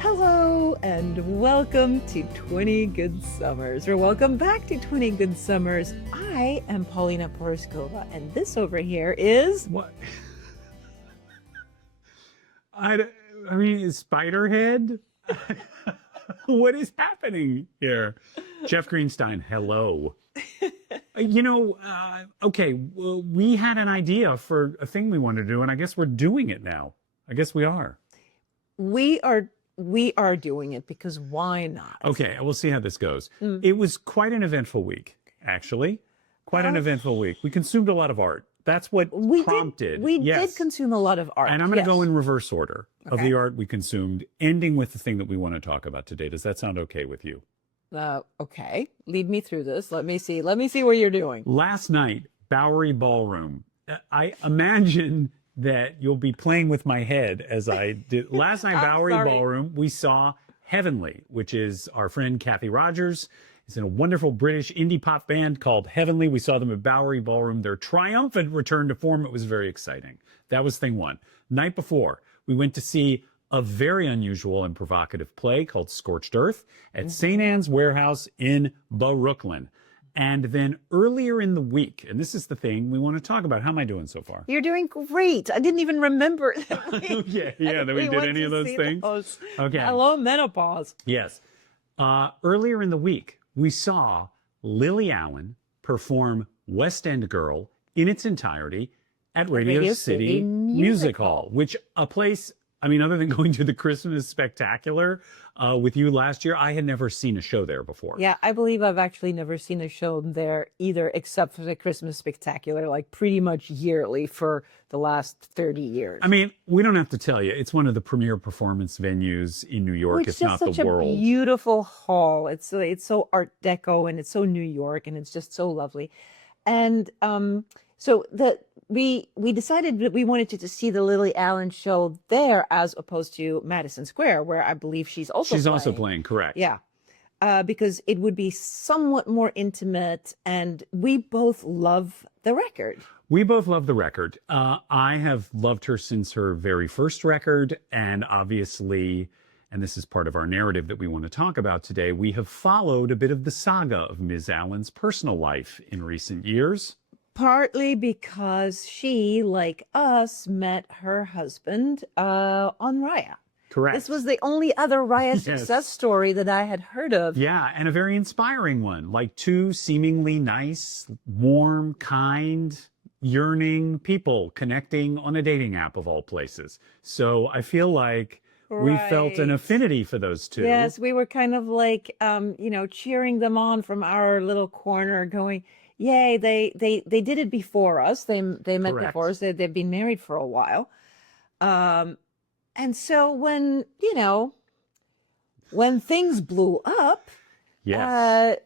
Hello and welcome to 20 Good Summers, or welcome back to 20 Good Summers. I am Paulina Poroskova, and this over here is... What? I, I mean, Spiderhead? What is happening here? Jeff Greenstein, hello. Okay, well, we had an idea for a thing we wanted to do, and I guess we're doing it now. I guess we are. We are doing it because why not? Okay, we'll see how this goes. Mm. It was quite an eventful week, actually. Quite an eventful week. We consumed a lot of art. That's what prompted. We did consume a lot of art. And I'm going to go in reverse order of Okay. the art we consumed, ending with the thing that we want to talk about today. Does that sound okay with you? Okay. Lead me through this. Let me see what you're doing. Last night, Bowery Ballroom. I imagine that you'll be playing with my head as I did. Last night, Bowery Ballroom, we saw Heavenly, which is our friend Kathy Rogers. It's in a wonderful British indie pop band called Heavenly. We saw them at Bowery Ballroom. Their triumphant return to form. It was very exciting. That was thing one. Night before, we went to see a very unusual and provocative play called Scorched Earth at St. Anne's Warehouse in Brooklyn. And then earlier in the week, and this is the thing we want to talk about. How am I doing so far? You're doing great. I didn't even remember that that we did any of those things. Okay. Hello, menopause. Yes. Earlier in the week, we saw Lily Allen perform West End Girl in its entirety at Radio City Music Hall, which a place, I mean, other than going to the Christmas Spectacular with you last year, I had never seen a show there before. Yeah, I believe I've actually never seen a show there either, except for the Christmas Spectacular, like pretty much yearly for the last 30 years. I mean, we don't have to tell you, it's one of the premier performance venues in New York, if not the world. It's just such a beautiful hall. It's so Art Deco and it's so New York and it's just so lovely. And so we decided that we wanted to see the Lily Allen show there as opposed to Madison Square, where I believe she's also playing, correct. Yeah. Because it would be somewhat more intimate, and we both love the record. We both love the record. I have loved her since her very first record, and obviously, and this is part of our narrative that we want to talk about today, we have followed a bit of the saga of Ms. Allen's personal life in recent years. Partly because she, like us, met her husband on Raya. Correct. This was the only other Raya success story that I had heard of. Yeah, and a very inspiring one. Like two seemingly nice, warm, kind, yearning people connecting on a dating app of all places. So I feel like we felt an affinity for those two. Yes, we were kind of like, cheering them on from our little corner going, yay, they did it before us. They met before us. They've been married for a while. And so when things blew up, it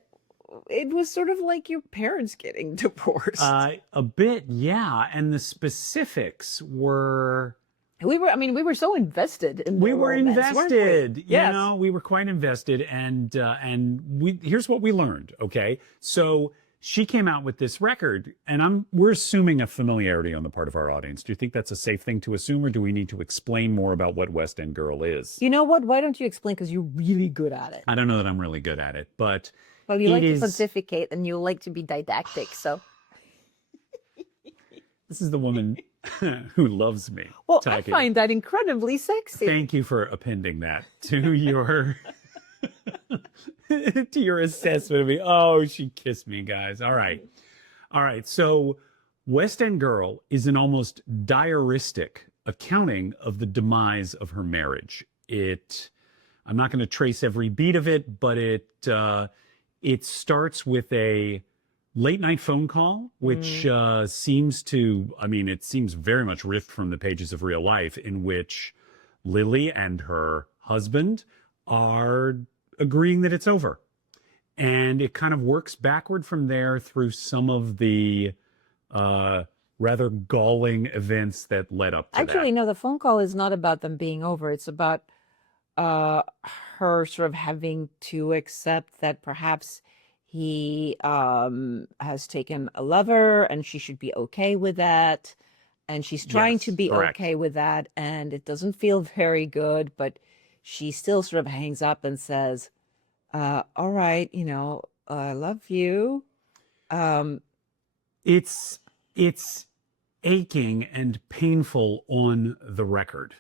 was sort of like your parents getting divorced. A bit, yeah. And the specifics were... We were so invested in we were romance, invested, weren't we? Yes. we were quite invested. And here's what we learned. Okay. So she came out with this record, and we're assuming a familiarity on the part of our audience. Do you think that's a safe thing to assume, or do we need to explain more about what West End Girl is? You know what? Why don't you explain? Because you're really good at it. I don't know that I'm really good at it, but well, you like to pontificate and you like to be didactic. So this is the woman who loves me. Well, talking. I find that incredibly sexy. Thank you for appending that to your to your assessment of me. Oh, she kissed me, guys. All right. So West End Girl is an almost diaristic accounting of the demise of her marriage. I'm not going to trace every beat of it, but it starts with a late night phone call, which seems very much ripped from the pages of real life, in which Lily and her husband are agreeing that it's over. And it kind of works backward from there through some of the rather galling events that led up to that. Actually, no, the phone call is not about them being over. It's about her sort of having to accept that perhaps he has taken a lover and she should be okay with that. And she's trying to be okay with that. And it doesn't feel very good, but she still sort of hangs up and says, all right, I love you. Um, It's aching and painful on the record.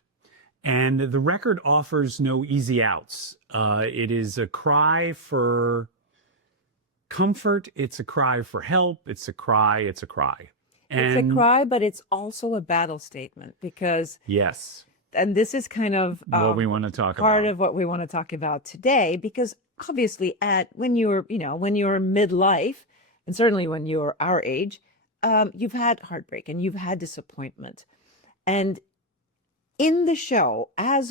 And the record offers no easy outs. It is a cry for comfort. It's a cry for help. It's a cry. It's a cry. it's a And cry, but it's also a battle statement because, yes, and this is kind of what we want to talk part about. of what we want to talk about today, because obviously when you're, when you're midlife, and certainly when you're our age, you've had heartbreak and you've had disappointment. And in the show, I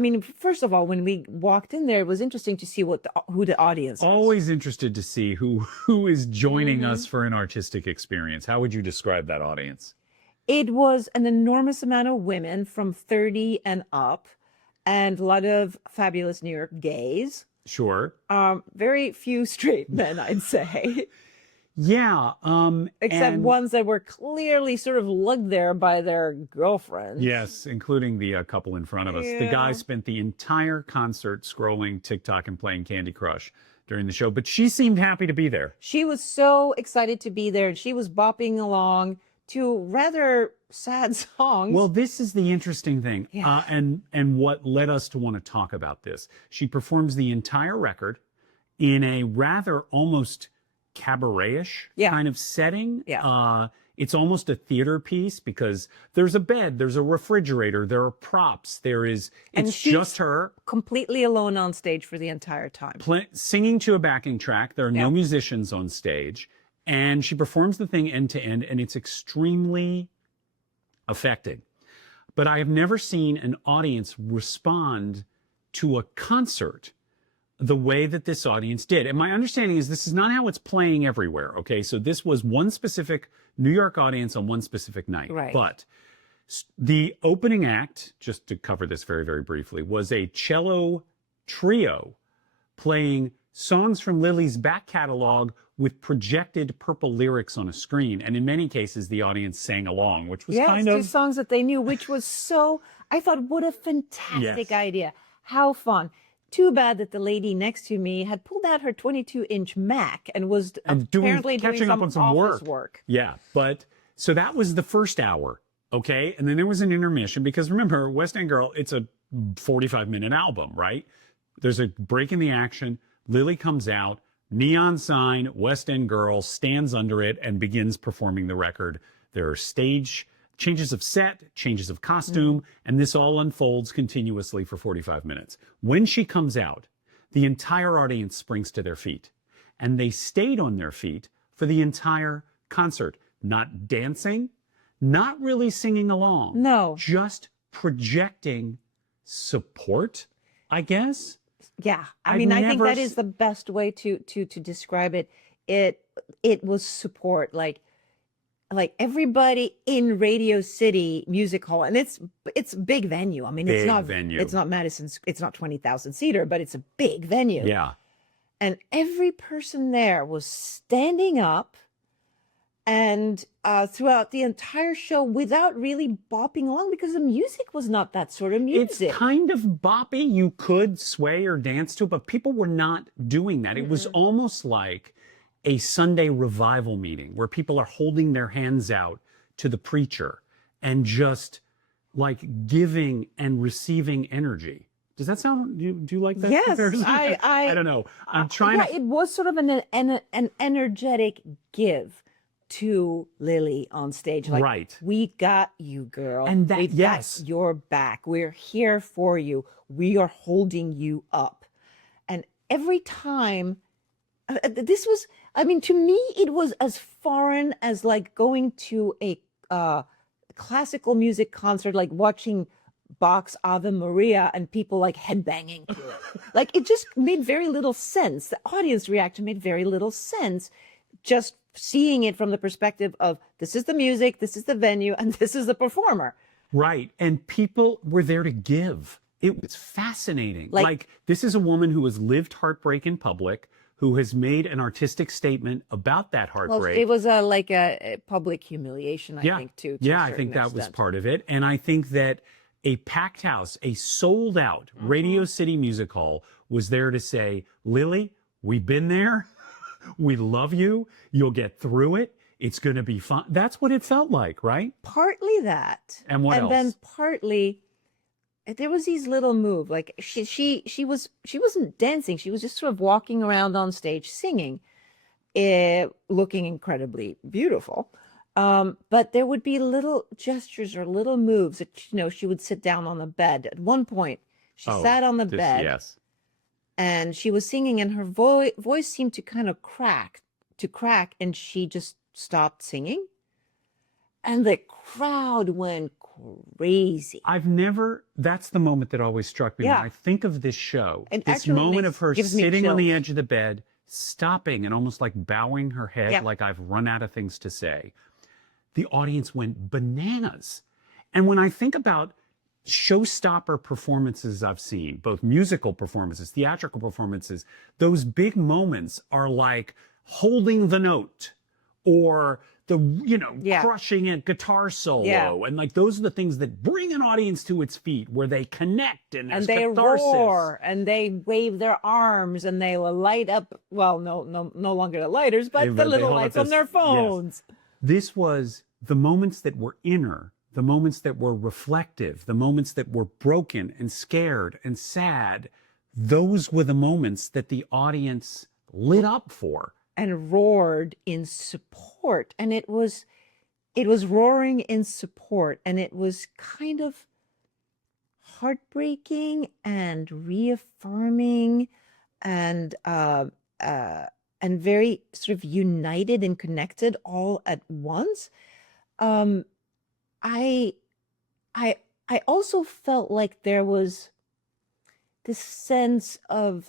mean, first of all, when we walked in there, it was interesting to see who the audience was. Always interested to see who is joining us for an artistic experience. How would you describe that audience? It was an enormous amount of women from 30 and up, and a lot of fabulous New York gays. Sure. Very few straight men, I'd say. Yeah. Except and ones that were clearly sort of lugged there by their girlfriends. yes, including the couple in front of us. The guy Yeah. spent the entire concert scrolling TikTok and playing Candy Crush during the show, but she seemed happy to be there. She was so excited to be there, and she was bopping along to rather sad songs. Well, this is the interesting thing, Yeah. and what led us to want to talk about this. She performs the entire record in a rather almost cabaret-ish Yeah. kind of setting. Yeah. It's almost a theater piece because there's a bed, there's a refrigerator, there are props, it's she's just her completely alone on stage for the entire time. singing to a backing track. There are no Yeah. musicians on stage, and she performs the thing end to end, and it's extremely affecting. But I have never seen an audience respond to a concert the way that this audience did. And my understanding is this is not how it's playing everywhere. Okay. So this was one specific New York audience on one specific night. Right. But the opening act, just to cover this very, very briefly, was a cello trio playing songs from Lily's back catalog with projected purple lyrics on a screen. And in many cases, the audience sang along, which was Yes, kind two of songs that they knew, which was I thought, what a fantastic Yes. idea. How fun. Too bad that the lady next to me had pulled out her 22-inch Mac and was apparently doing catching up on some office work. work. Yeah, but so that was the first hour, okay? And then there was an intermission because remember, West End Girl, it's a 45-minute album, right? There's a break in the action. Lily comes out, neon sign, West End Girl, stands under it and begins performing the record. There are stage changes of set, changes of costume, and this all unfolds continuously for 45 minutes. When she comes out, the entire audience springs to their feet, and they stayed on their feet for the entire concert, not dancing, not really singing along. No. Just projecting support, I guess. Yeah. I I've mean, I think never that is the best way to describe it. It was support, like everybody in Radio City Music Hall, and it's big venue. I mean, Big venue. It's not Madison's, it's not 20,000 seater, but it's a big venue. Yeah. And every person there was standing up and throughout the entire show without really bopping along because the music was not that sort of music. It's kind of boppy. You could sway or dance to it, but people were not doing that. It was almost like a Sunday revival meeting where people are holding their hands out to the preacher and just like giving and receiving energy. Does that sound, do you like that? Yes, comparison? I don't know. I'm trying yeah, to. it was sort of an energetic give to Lily on stage. Like, Right. we got you, girl. And that- We've yes. got your back. We're here for you. We are holding you up. And every time, this was, I mean, to me, it was as foreign as like going to a classical music concert, like watching Bach's Ave Maria and people like headbanging to it. Like, it just made very little sense. The audience reaction made very little sense. Just seeing it from the perspective of this is the music, this is the venue, and this is the performer. Right. And people were there to give. It was fascinating. Like this is a woman who has lived heartbreak in public, who has made an artistic statement about that Well, heartbreak. it was a public humiliation, I think, too. to a Yeah, I certain think that was extent. part of it. And I think that a packed house, a sold out Radio City Music Hall was there to say, Lily, we've been there. We love you. You'll get through it. It's going to be fun. That's what it felt like, right? Partly that. And what And else? then partly there was these little moves. Like she wasn't dancing. She was just sort of walking around on stage singing, looking incredibly beautiful. But there would be little gestures or little moves that, she would sit down on the bed. At one point, she sat on the bed. Yes. And she was singing, and her voice seemed to kind of crack, and she just stopped singing. And the crowd went crazy. That's the moment that always struck me Yeah. when I think of this show. And This actually moment of her gives me sitting on the chills. edge of the bed, stopping and almost like bowing her head, Yeah. like I've run out of things to say. The audience went bananas. And when I think about showstopper performances I've seen, both musical performances, theatrical performances, those big moments are like holding the note or the, Yeah. crushing a guitar solo. Yeah. And like those are the things that bring an audience to its feet where they connect and there's And they catharsis. roar and they wave their arms and they will light up. Well, no longer the lighters, but the They little hold up lights on this- their yes. phones. This was the moments that were inner, the moments that were reflective, the moments that were broken and scared and sad. Those were the moments that the audience lit up for. And roared in support. And it was roaring in support. And it was kind of heartbreaking and reaffirming and very sort of united and connected all at once. I also felt like there was this sense of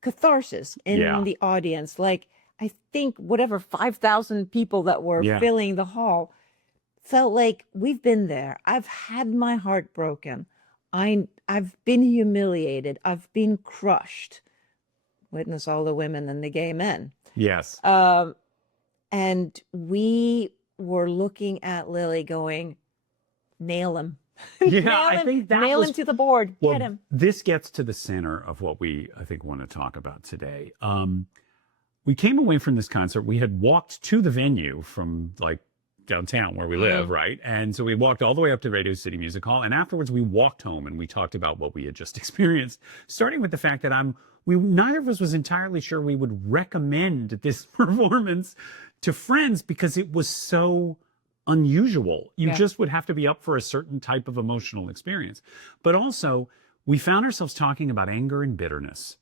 catharsis in Yeah. the audience. Like, I think whatever 5,000 people that were Yeah. filling the hall felt like we've been there. I've had my heart broken. I've been humiliated. I've been crushed. Witness all the women and the gay men. Yes. And we were looking at Lily going, nail him. Yeah, Nail I him. think that nail was him to the board. Well, Get him. this gets to the center of what we, I think, want to talk about today. We came away from this concert. We had walked to the venue from like downtown where we live, right? And so we walked all the way up to Radio City Music Hall. And afterwards, we walked home and we talked about what we had just experienced, starting with the fact that neither of us was entirely sure we would recommend this performance to friends because it was so unusual. You Yeah. just would have to be up for a certain type of emotional experience. But also, we found ourselves talking about anger and bitterness.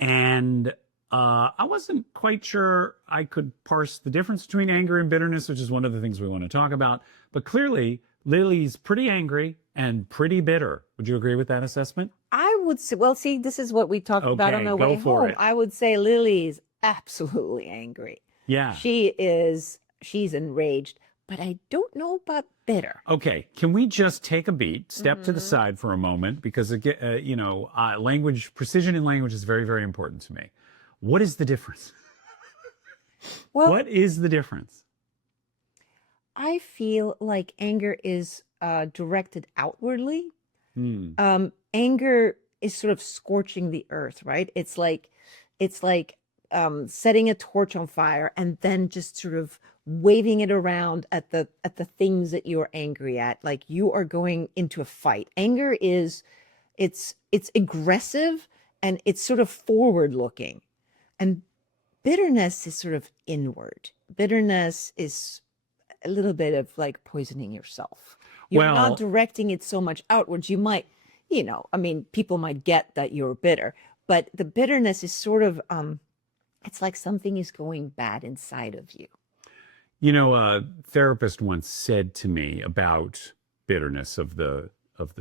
And I wasn't quite sure I could parse the difference between anger and bitterness, which is one of the things we want to talk about. But clearly, Lily's pretty angry and pretty bitter. Would you agree with that assessment? I would say, well, see, this is what we talked about on Okay, the go way for home. it. I would say Lily's absolutely angry. Yeah. She's enraged, but I don't know about bitter. Okay, can we just take a beat, step to the Mm-hmm. side for a moment, because again, language, precision in language is very, very important to me. What is the difference? Well, What is the difference? I feel like anger is directed outwardly. Anger is sort of scorching the earth, right? It's like setting a torch on fire and then just sort of waving it around at the things that you're angry at. Like you are going into a fight. Anger is it's aggressive and it's sort of forward looking. And bitterness is sort of inward. Bitterness is a little bit of like poisoning yourself. You're Well- not directing it so much outwards. You might, people might get that you're bitter, but the bitterness is sort of, it's like something is going bad inside of you. A therapist once said to me about bitterness of the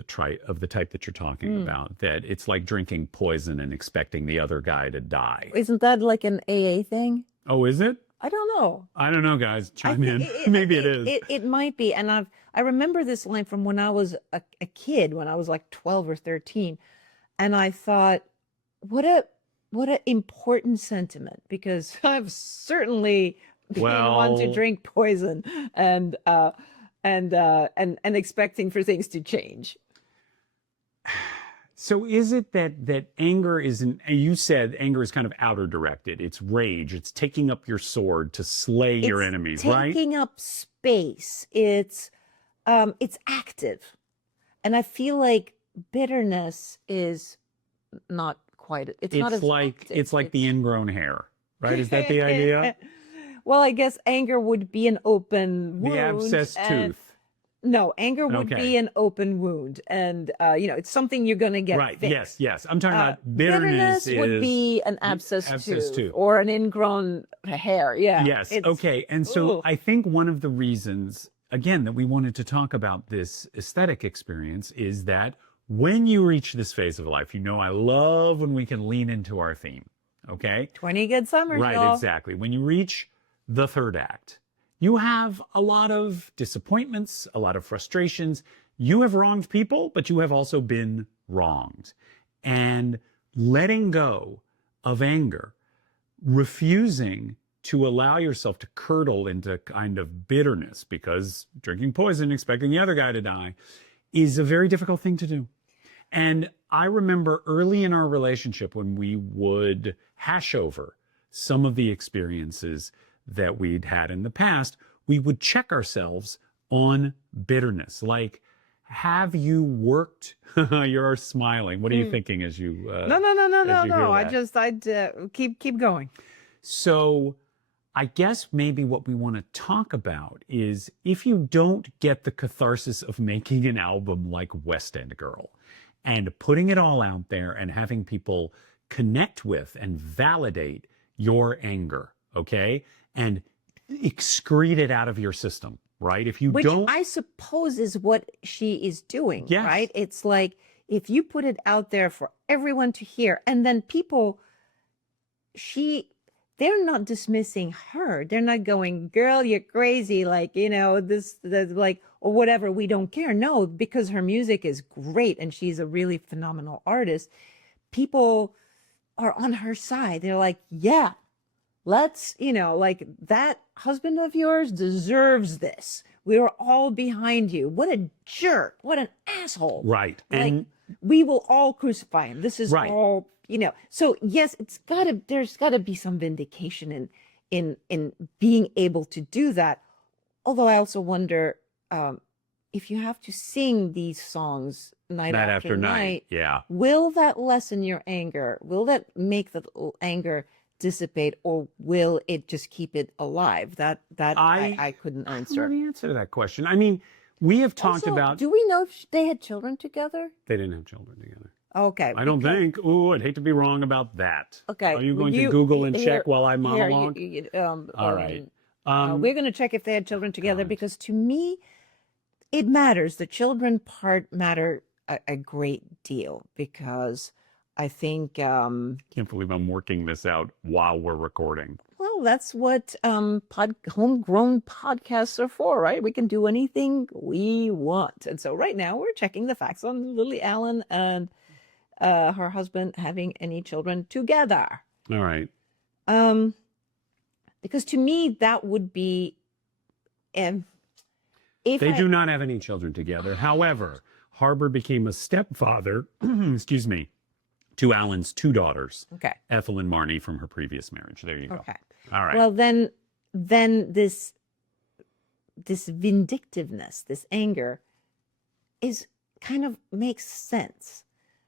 type that you're talking about, that it's like drinking poison and expecting the other guy to die. Isn't that like an AA thing? Oh, is it? I don't know. I don't know, guys. I Chime in. think Maybe it is. It might be. And I remember this line from when I was a kid, when I was like 12 or 13. And I thought, what a important sentiment, because I've certainly been one to Well- drink poison and expecting for things to change. So is it that anger isn't, you said anger is kind of outer directed. It's rage. It's taking up your sword to slay your It's enemies, right? taking up space. It's active. And I feel like bitterness is not quite, it's not as active. It's like the ingrown hair, right? Is that the idea? Well, I guess anger would be an open The wound, abscess and tooth. no, anger would Okay. be an open wound, and it's something you're going to get Right. Yes, fixed. yes. I'm talking about bitterness Would is be an abscess abscess tooth tooth. or an ingrown hair. Yeah, Yes. it's Okay. And so ooh. I think one of the reasons, again, that we wanted to talk about this aesthetic experience is that when you reach this phase of life, I love when we can lean into our theme. Okay. 20 good summers, Right. y'all. Exactly. When you reach the third act, you have a lot of disappointments, a lot of frustrations. You have wronged people, but you have also been wronged. And letting go of anger, refusing to allow yourself to curdle into kind of bitterness because drinking poison, expecting the other guy to die, is a very difficult thing to do. And I remember early in our relationship when we would hash over some of the experiences that we'd had in the past, we would check ourselves on bitterness. Like, have you worked? You're smiling. What are you thinking as you? No. That? Keep going. So I guess maybe what we want to talk about is if you don't get the catharsis of making an album like West End Girl and putting it all out there and having people connect with and validate your anger, okay? And excrete it out of your system, right? If you Which don't, I suppose is what she is doing, yes, right? It's like if you put it out there for everyone to hear, and then people, they're not dismissing her. They're not going, girl, you're crazy, like, like, or whatever, we don't care. No, because her music is great and she's a really phenomenal artist. People are on her side. They're like, yeah, let's, like that husband of yours deserves this. We are all behind you. What a jerk. What an asshole. right. Like, And we will all crucify him. This is right. all, So yes, there's gotta be some vindication in being able to do that. Although I also wonder, if you have to sing these songs night after night, yeah. will that lessen your anger? Will that make the anger dissipate, or will it just keep it alive? That I couldn't I don't answer. know the answer to that question. I mean, we have talked Also, about do we know if they had children together? they didn't have children together. Okay. I don't think. Oh, I'd hate to be wrong about that. Okay. Are you going to Google and check while I Here, monologue? all right. we're going to check if they had children together, God. because to me, it matters. The children part matter a great deal, because I think, Can't believe I'm working this out while we're recording. well, that's what homegrown podcasts are for, right? We can do anything we want. And so right now we're checking the facts on Lily Allen and her husband having any children together. All right. Because to me, that would be, if They do not have any children together. However, Harbour became a stepfather, excuse me, to Allen's two daughters, Okay. Ethel and Marnie, from her previous marriage. There you go. Okay. All right. Well, then this vindictiveness, this anger, is kind of makes sense.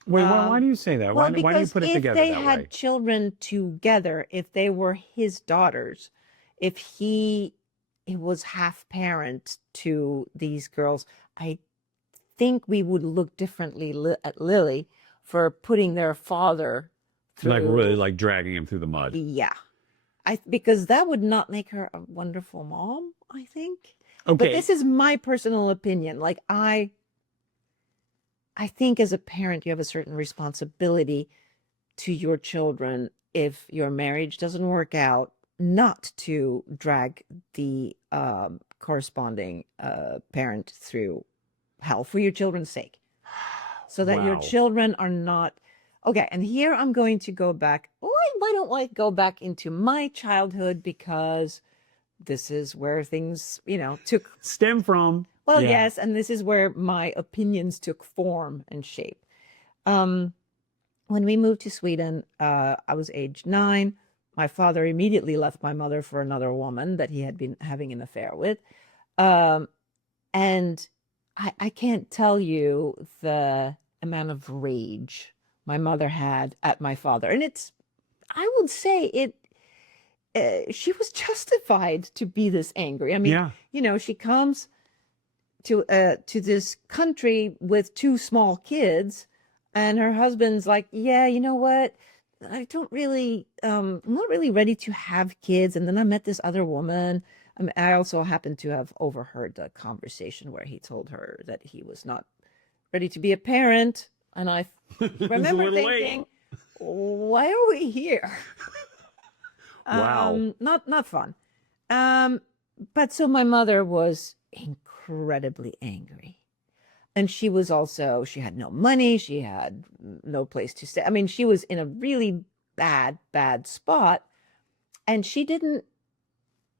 Wait, why do you say that? Well, Why do you put it together if they that had way? children together, if they were his daughters, if he was half parent to these girls, I think we would look differently at Lily for putting their father through. Like really like dragging him through the mud. Yeah. Because that would not make her a wonderful mom, I think. Okay. But this is my personal opinion. Like, I think as a parent, you have a certain responsibility to your children if your marriage doesn't work out, not to drag the corresponding parent through hell for your children's sake, so that your Wow. children are not. Okay, and here I'm going to go back. Why don't I go back into my childhood, because this is where things, Stem from. well, Yeah. yes, and this is where my opinions took form and shape. Um, when we moved to Sweden, I was age 9. My father immediately left my mother for another woman that he had been having an affair with. Um, and I can't tell you the amount of rage my mother had at my father. And I would say she was justified to be this angry. I mean, Yeah. she comes to this country with 2 small kids, and her husband's like, yeah, you know what, I'm not really ready to have kids. And then I met this other woman. I mean, I also happened to have overheard the conversation where he told her that he was not ready to be a parent, and I It's a remember little late. thinking, why are we here? Wow. Not fun. Um, but so my mother was incredibly angry. And she had no money, she had no place to stay. I mean, she was in a really bad spot, and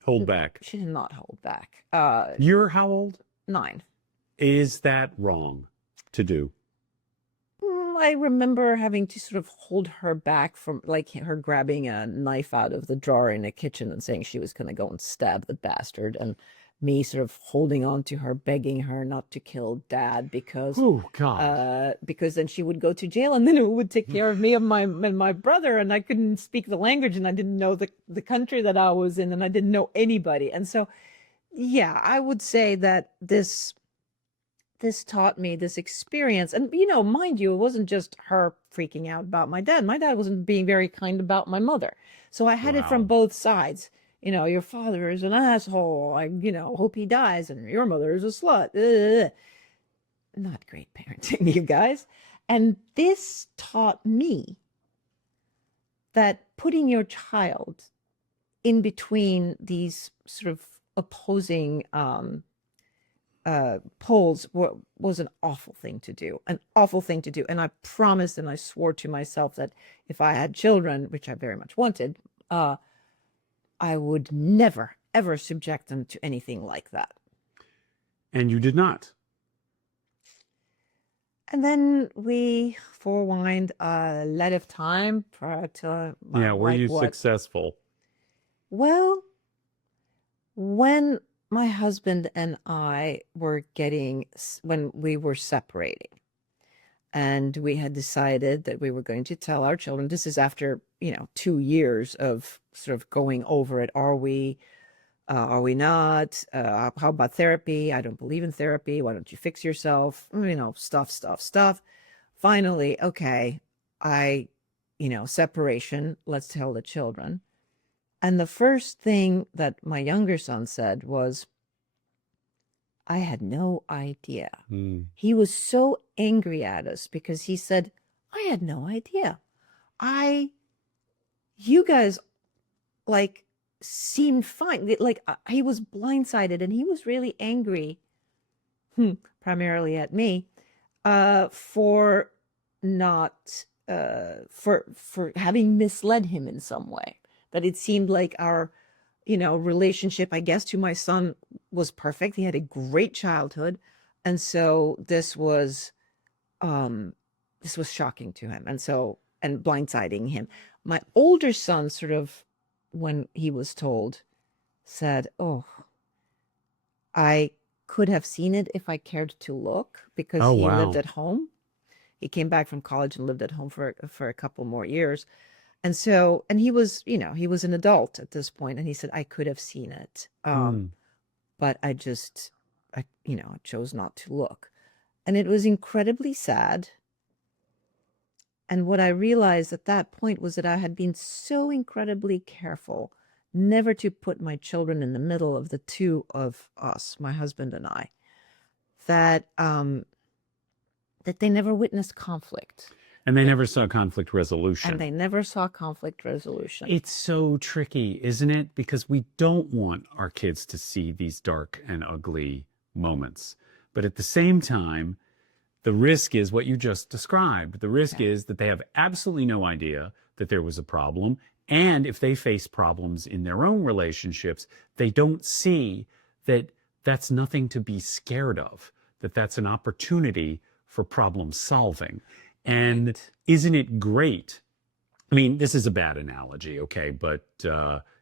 Hold back. she did not hold back. You're how old? 9. Is that wrong to do? I remember having to sort of hold her back from, like, her grabbing a knife out of the drawer in the kitchen and saying she was going to go and stab the bastard, and me sort of holding on to her, begging her not to kill dad Oh, God. because then she would go to jail, and then it would take care of me and my brother, and I couldn't speak the language, and I didn't know the country that I was in, and I didn't know anybody. And so, yeah, I would say that this taught me this experience. And, mind you, it wasn't just her freaking out about my dad. My dad wasn't being very kind about my mother. So I had it from Wow. both sides. Your father is an asshole. I, hope he dies. And your mother is a slut. Ugh. Not great parenting, you guys. And this taught me that putting your child in between these sort of opposing polls was an awful thing to do, an awful thing to do. And I promised and I swore to myself that if I had children, which I very much wanted, I would never, ever subject them to anything like that. And you did not. And then we forewind a lot of time prior to Yeah. Were like you what? successful? Well, when my husband and I were when we were separating, and we had decided that we were going to tell our children, this is after, 2 years of sort of going over it. Are we not? How about therapy? I don't believe in therapy. Why don't you fix yourself? Stuff. Finally, okay, separation. Let's tell the children. And the first thing that my younger son said was, I had no idea. Mm. He was so angry at us because he said, I had no idea. You guys, like, seemed fine. Like, he was blindsided, and he was really angry, primarily at me, for not, for having misled him in some way. That it seemed like our, relationship, I guess, to my son was perfect. He had a great childhood. And so this was shocking to him. And blindsiding him. My older son sort of, when he was told, said, oh, I could have seen it if I cared to look, because Oh, he lived wow. at home. He came back from college and lived at home for a couple more years. And so, and he was, he was an adult at this point, and he said, I could have seen it. Mm. But I chose not to look. And it was incredibly sad. And what I realized at that point was that I had been so incredibly careful never to put my children in the middle of the two of us, my husband and I, that they never witnessed conflict. And they never saw conflict resolution. And they never saw conflict resolution. It's so tricky, isn't it? Because we don't want our kids to see these dark and ugly moments. But at the same time, the risk is what you just described. The risk is that they have absolutely no idea that there was a problem. And if they face problems in their own relationships, they don't see that that's nothing to be scared of, that that's an opportunity for problem solving. And Right. isn't it great? I mean, this is a bad analogy, okay, but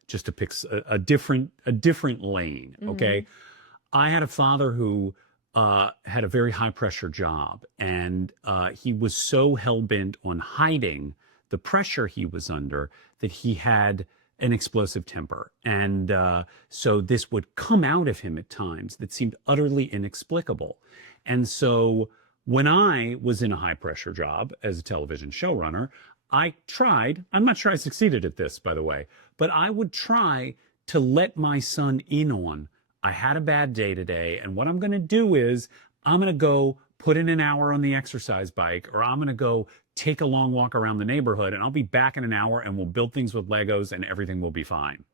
just to pick a different lane, Mm-hmm. okay. I had a father who had a very high pressure job, and he was so hell bent on hiding the pressure he was under that he had an explosive temper. And so this would come out of him at times that seemed utterly inexplicable. And so when I was in a high pressure job as a television showrunner, I tried, I'm not sure I succeeded at this, by the way, but I would try to let my son in on I had a bad day today, and what I'm going to do is I'm going to go put in an hour on the exercise bike, or I'm going to go take a long walk around the neighborhood, and I'll be back in an hour, and we'll build things with Legos, and everything will be fine.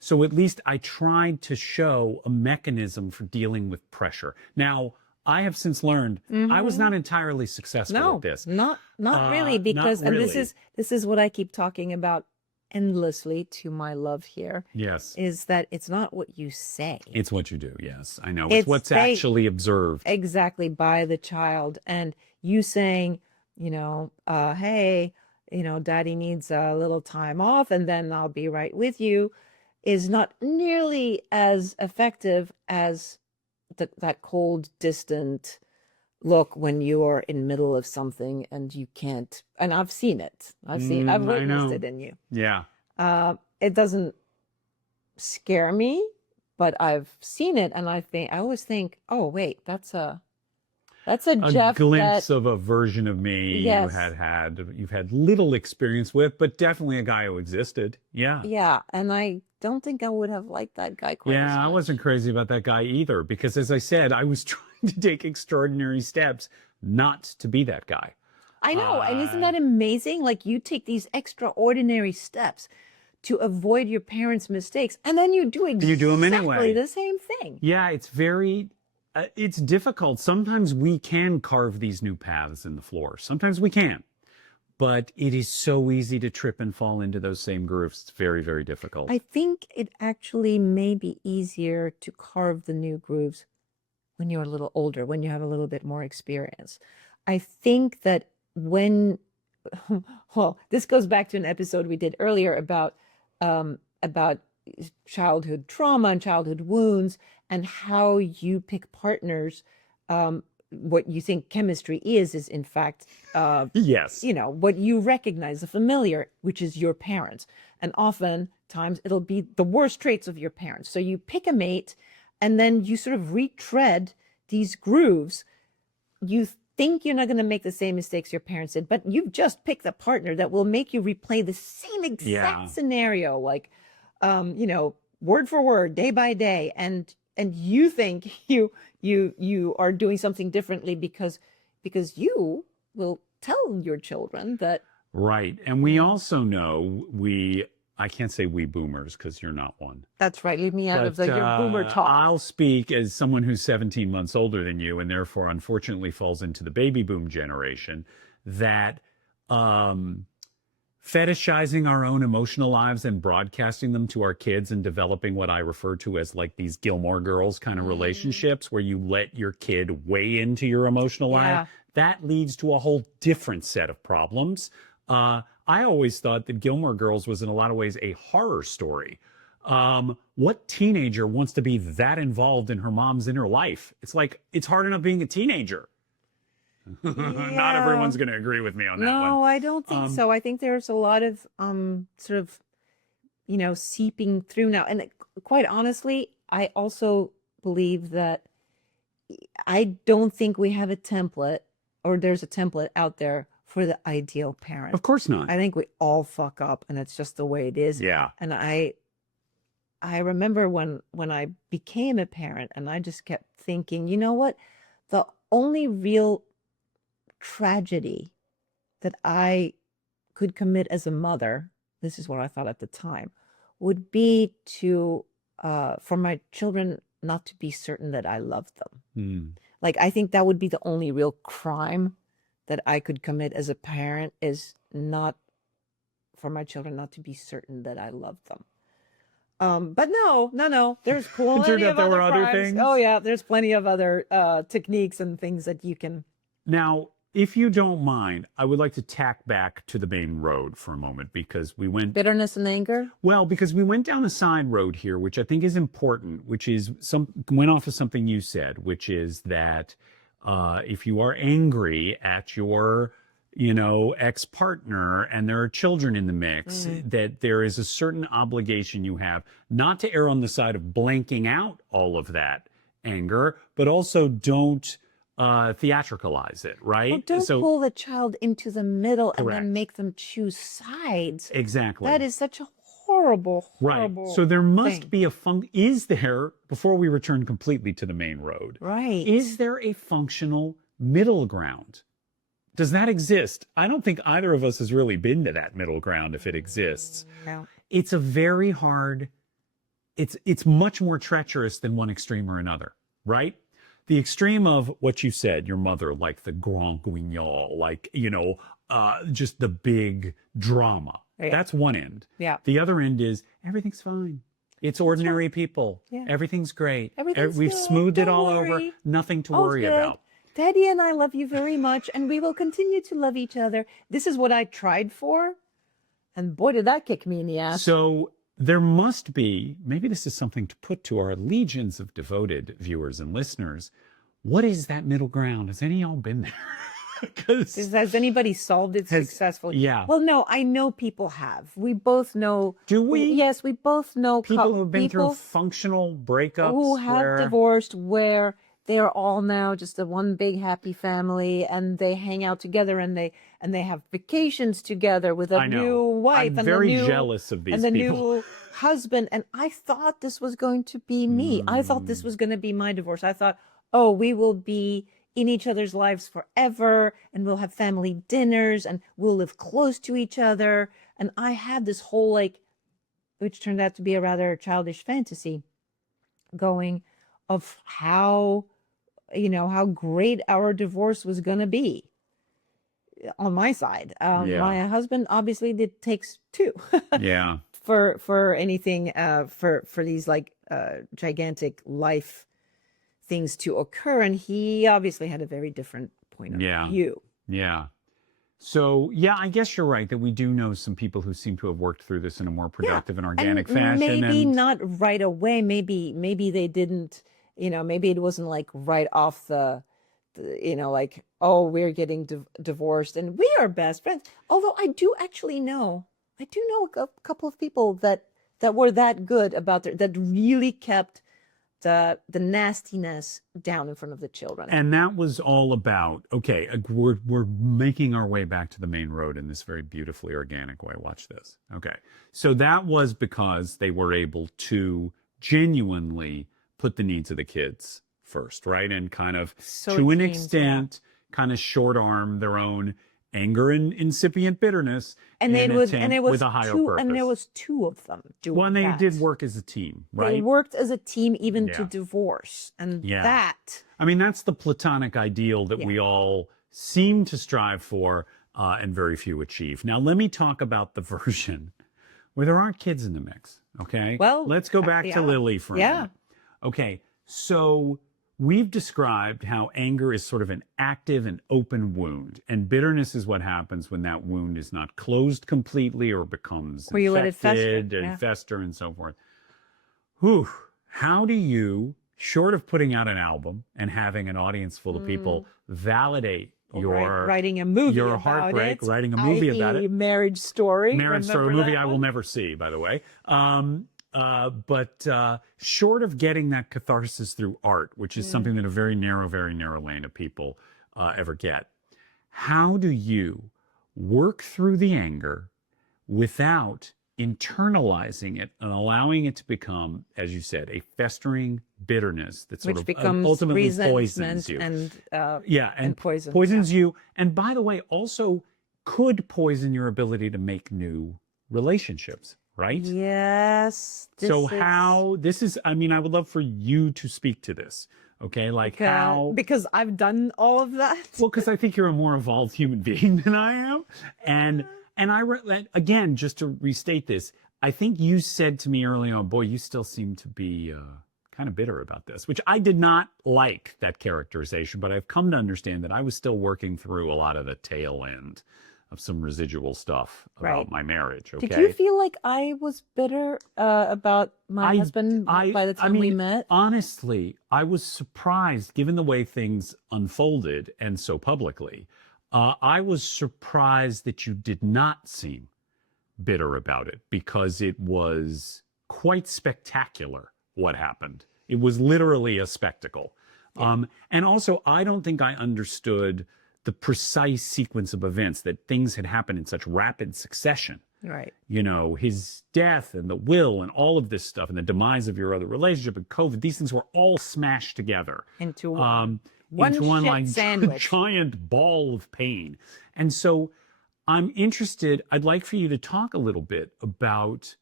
So at least I tried to show a mechanism for dealing with pressure. Now, I have since learned I was Mm-hmm. not entirely successful at No, this. not really, Not because and really. this is what I keep talking about endlessly to my love here, Yes, is that it's not what you say. it's what you do. Yes, I know. It's It's what's actually observed. exactly by the child, and you saying, hey, daddy needs a little time off and then I'll be right with you is not nearly as effective as that cold, distant look when you are in middle of something and you can't. And I've seen it. I've I witnessed know. it in you. Yeah. It doesn't scare me, but I've seen it, and I always think, oh wait, that's a A Jeff that, glimpse of a version of me yes, you've had little experience with, but definitely a guy who existed. Yeah. yeah, and I don't think I would have liked that guy quite as Yeah, I wasn't much. crazy about that guy either because as I said, I was trying to take extraordinary steps not to be that guy. I know, and isn't Uh that amazing? Like you take these extraordinary steps to avoid your parents' mistakes, and then you do and you do them exactly anyway. the same thing. Yeah, it's difficult. Sometimes we can carve these new paths in the floor. Sometimes we can. But it is so easy to trip and fall into those same grooves. It's very, very difficult. I think it actually may be easier to carve the new grooves when you're a little older, when you have a little bit more experience. I think that when, well, this goes back to an episode we did earlier about childhood trauma and childhood wounds and how you pick partners. What you think chemistry is in fact, Yes. what you recognize, the familiar, which is your parents. And oftentimes it'll be the worst traits of your parents. So you pick a mate and then you sort of retread these grooves. You think you're not going to make the same mistakes your parents did, but you've just picked a partner that will make you replay the same exact Yeah. scenario, like, word for word, day by day. And you think you are doing something differently because you will tell your children that. Right. And we also know I can't say we boomers because you're not one. That's right. Leave me out of But your boomer talk. I'll speak as someone who's 17 months older than you and therefore unfortunately falls into the baby boom generation that um, fetishizing our own emotional lives and broadcasting them to our kids and developing what I refer to as like these Gilmore Girls kind of Mm, relationships where you let your kid weigh into your emotional life, yeah. that leads to a whole different set of problems. I always thought that Gilmore Girls was in a lot of ways a horror story. What teenager wants to be that involved in her mom's inner life? It's like, it's hard enough being a teenager. Not Yeah. everyone's going to agree with me on that one. No, I don't think Um, so. I think there's a lot of sort of, seeping through now. And quite honestly, I also believe that I don't think we have a template or there's a template out there for the ideal parent. of course not. I think we all fuck up and it's just the way it is. Yeah. And I remember when I became a parent and I just kept thinking, you know what? The only real tragedy that I could commit as a mother, this is what I thought at the time, would be to for my children not to be certain that I love them. Hmm. Like I think that would be the only real crime that I could commit as a parent is not for my children not to be certain that I love them. But no, there's It turned plenty out of there other were other crimes. Oh things. yeah, there's plenty of other techniques and things that you can. Now, if you don't mind, I would like to tack back to the main road for a moment because we went, Bitterness and anger. well, because we went down a side road here, which I think is important, which is went off of something you said, which is that if you are angry at your, ex-partner and there are children in the mix, that there is a certain obligation you have not to err on the side of blanking out all of that anger, but also don't theatricalize it, Well, right? don't So, pull the child into the middle and then correct. make them choose sides. Exactly. That is such a horrible, Right. horrible So there must thing. be is there, before we return completely to the main road, Right. is there a functional middle ground? Does that exist? I don't think either of us has really been to that middle ground if it exists. No. It's a very hard, it's much more treacherous than one extreme or another, right? The extreme of what you said, your mother, like the grand guignol, like, just the big drama. Yeah. That's one end. Yeah. The other end is everything's fine. It's ordinary people. Yeah. Everything's great. Everything's We've good. smoothed it Don't all over. worry. Nothing to All's worry good. about. Daddy and I love you very much, and we will continue to love each other. This is what I tried for, and boy, did that kick me in the ass. So there must be, maybe this is something to put to our legions of devoted viewers and listeners. What is that middle ground? Has any of y'all been there? Has anybody solved it successfully? Yeah. Well, no, I know people have. We both know. Do we? Yes, we both know People who have been through people functional breakups who have where divorced where they are all now just a one big happy family, and they hang out together, and they have vacations together with a I know. new wife I'm and very the new, jealous of these and the people. new husband. And I thought this was going to be me. I thought this was going to be my divorce. I thought, oh, we will be in each other's lives forever, and we'll have family dinners, and we'll live close to each other. And I had this whole, which turned out to be a rather childish fantasy going, of how great our divorce was going to be on my side. Yeah. My husband obviously takes two Yeah. for anything, for these gigantic life things to occur. And he obviously had a very different point of view. Yeah. So, yeah, I guess you're right that we do know some people who seem to have worked through this in a more productive and organic fashion. Maybe not right away. Maybe they didn't, maybe it wasn't right off the oh, we're getting divorced and we are best friends. Although I do know a couple of people that were that good about that really kept the nastiness down in front of the children. And that was all about, okay, we're making our way back to the main road in this very beautifully organic way. Watch this. Okay. So that was because they were able to genuinely put the needs of the kids first, right? And kind of, to an extent, kind of short arm their own anger and incipient bitterness, and it was with a higher purpose. And there was two of them doing well, and they that. did work as a team, right? They worked as a team even to divorce, and that. I mean, that's the platonic ideal that we all seem to strive for, and very few achieve. Now, let me talk about the version where there aren't kids in the mix. Okay. Well, let's go back to Lily for a minute. Okay, so we've described how anger is sort of an active and open wound, and bitterness is what happens when that wound is not closed completely or becomes where you let it fester and so forth. Whew. How do you, short of putting out an album and having an audience full of people validate your writing a movie your about heartbreak, it, writing a movie about it, marriage story, a movie I will never see, by the way. But short of getting that catharsis through art, which is something that a very narrow lane of people ever get, how do you work through the anger without internalizing it and allowing it to become, as you said, a festering bitterness that sort which of becomes ultimately poisons you? And poisons you. And by the way, also could poison your ability to make new relationships. Right? Yes. I would love for you to speak to this. Okay. How. Because I've done all of that. Well, because I think you're a more evolved human being than I am. And again, just to restate this, I think you said to me early on, boy, you still seem to be kind of bitter about this, which I did not like that characterization, but I've come to understand that I was still working through a lot of the tail end of some residual stuff Right. about my marriage. Did you Okay. feel like I was bitter about my I, husband by the I time we mean, met? honestly, I was surprised given the way things unfolded and so publicly. I was surprised that you did not seem bitter about it because it was quite spectacular what happened. It was literally a spectacle. Yeah. And also, I don't think I understood the precise sequence of events that things had happened in such rapid succession. Right. You know, his death and the will and all of this stuff and the demise of your other relationship and COVID, these things were all smashed together Into um, one into one shit like sandwich. giant ball of pain. And so I'm interested, I'd like for you to talk a little bit about,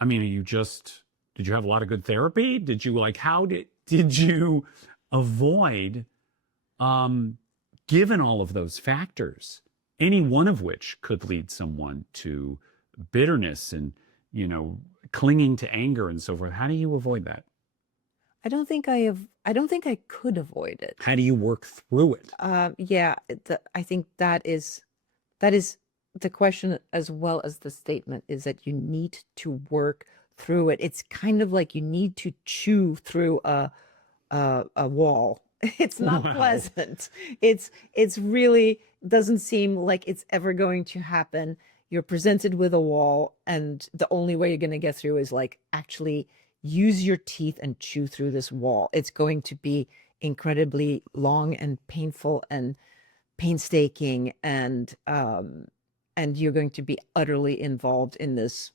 I mean, did you have a lot of good therapy? Did you like, did you avoid, um, given all of those factors, any one of which could lead someone to bitterness and, you know, clinging to anger and so forth? How do you avoid that? I don't think I could avoid it. How do you work through it? Yeah, I think that is the question as well as the statement is that you need to work through it. It's kind of like you need to chew through a wall. It's not Well, pleasant. It's really doesn't seem like it's ever going to happen. You're presented with a wall, and the only way you're going to get through is like actually use your teeth and chew through this wall. It's going to be incredibly long and painful and painstaking, and you're going to be utterly involved in this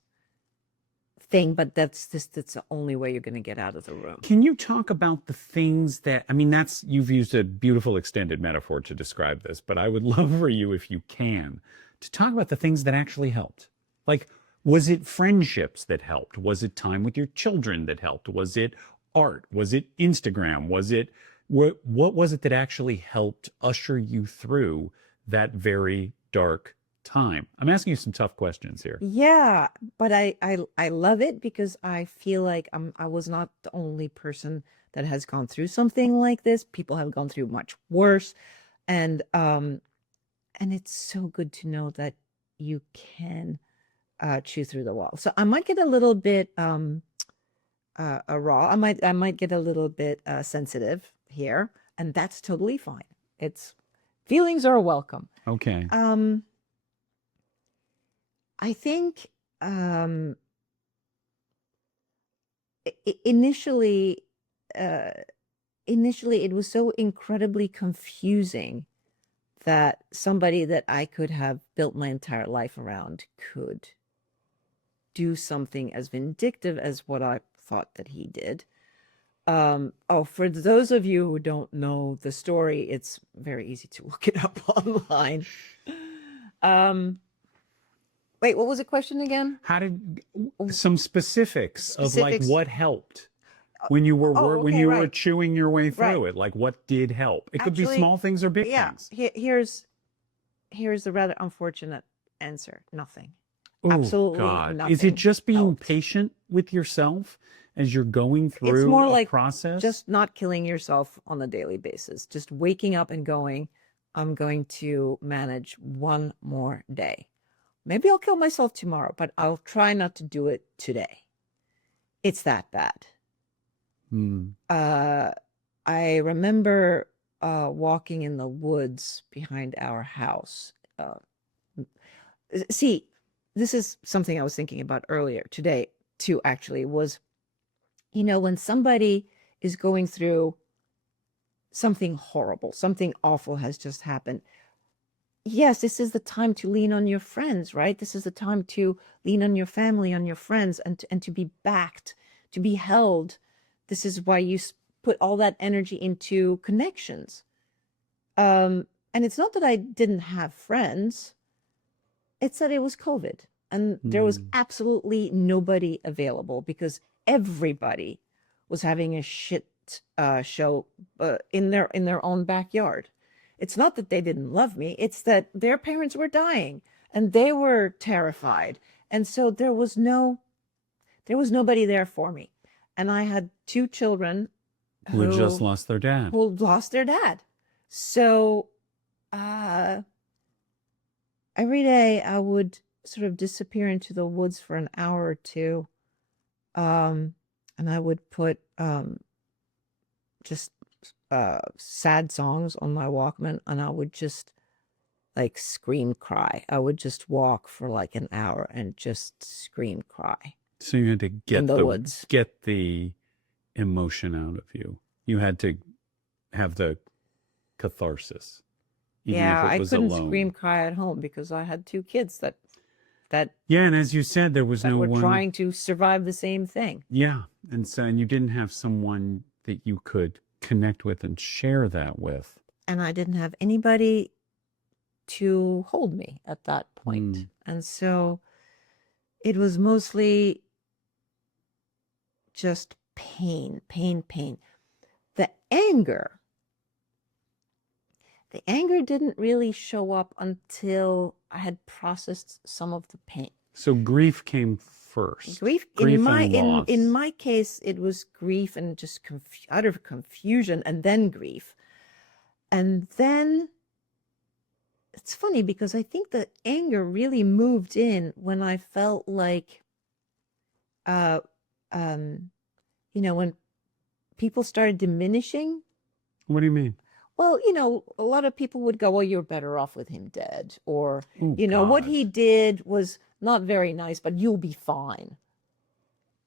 thing, but that's the only way you're going to get out of the room. can you talk about the things that, I mean, you've used a beautiful extended metaphor to describe this, but I would love for you, if you can, to talk about the things that actually helped. Like, was it friendships that helped? Was it time with your children that helped? Was it art? Was it Instagram? What was it that actually helped usher you through that very dark time? I'm asking you some tough questions here. Yeah, but I love it because I feel like I was not the only person that has gone through something like this. People have gone through much worse, and it's so good to know that you can chew through the wall. So I might get a little bit raw. I might get a little bit sensitive here, and that's totally fine. It's feelings are welcome. Okay. I think um, initially, uh, initially it was so incredibly confusing that somebody that I could have built my entire life around could do something as vindictive as what I thought that he did. Oh, for those of you who don't know the story, it's very easy to look it up online. Um, Wait, what was the question again? How did some specifics of like Specifics. what helped when you Oh, when okay, you were right, chewing your way right. through it? Like what did help? It could be Actually, small things or big yeah. things. Here's the rather unfortunate answer. Nothing. Oh Absolutely God. Is it nothing just being helped. patient with yourself as you're going It's through more a like process? just not killing yourself on a daily basis. Just waking up and going, I'm going to manage one more day. Maybe I'll kill myself tomorrow, but I'll try not to do it today. It's that bad. Hmm. I remember walking in the woods behind our house. See, this is something I was thinking about earlier today, too, actually, was, when somebody is going through something horrible, something awful has just happened. Yes, this is the time to lean on your friends, right? This is the time to lean on your family, on your friends, and to be backed, to be held. This is why you put all that energy into connections. And it's not that I didn't have friends, it's that it was COVID and there was Hmm. absolutely nobody available because everybody was having a shit show in their own backyard. It's not that they didn't love me, it's that their parents were dying and they were terrified. And so there was nobody there for me. and I had two children Who had just who lost their dad. who lost their dad. So uh, every day I would sort of disappear into the woods for an hour or two, and I would put just sad songs on my Walkman, and I would just like scream cry. I would just walk for like an hour and just scream cry So you had to in the woods. get the emotion out of you. You had to have the catharsis, even if Yeah, it I was couldn't alone. scream cry at home because I had two kids that Yeah, and as you said, there was that no were one. trying to survive the same thing. Yeah, and you didn't have someone that you could connect with and share that with. And I didn't have anybody to hold me at that point. Mm. And so it was mostly just pain, pain, pain. The anger, the anger didn't really show up until I had processed some of the pain. So grief came first. Grief Grief in my and loss. in my case, it was grief and just utter confusion, and then grief. And then it's funny because I think the anger really moved in when I felt like uh when people started diminishing. What do you mean? Well, a lot of people would go, well, you're better off with him dead. Or, Oh, what God. he did was not very nice, but you'll be fine.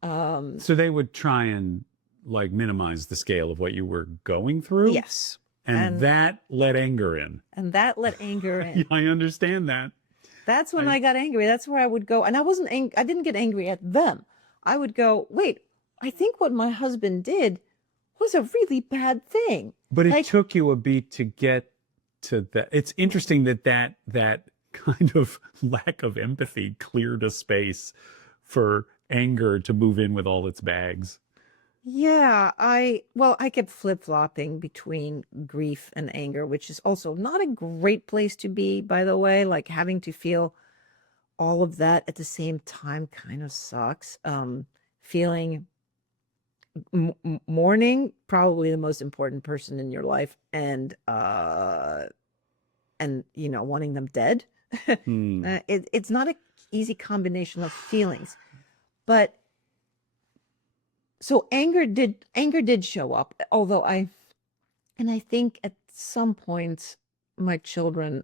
So they would try and like minimize the scale of what you were going through? Yes. And that let anger in. And that let anger in. I understand that. That's when I got angry. That's where I would go. And I wasn't I didn't get angry at them. I would go, wait, I think what my husband did was a really bad thing. But it took you a beat to get to that. It's interesting that kind of lack of empathy cleared a space for anger to move in with all its bags. Yeah, I kept flip-flopping between grief and anger, which is also not a great place to be, by the way. Like having to feel all of that at the same time kind of sucks. Feeling mourning probably the most important person in your life, and wanting them dead. It's not an easy combination of feelings, but so anger did show up, although I think at some point my children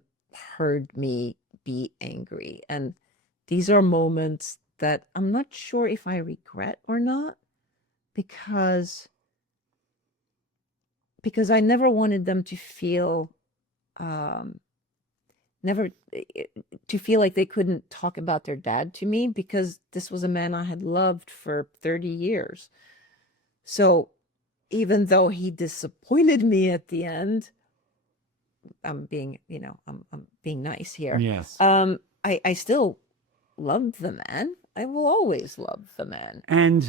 heard me be angry, and these are moments that I'm not sure if I regret or not, because I never wanted them to feel never to feel like they couldn't talk about their dad to me, because this was a man I had loved for 30 years. So even though he disappointed me at the end, I'm being nice here. Yes. I still loved the man. I will always love the man. And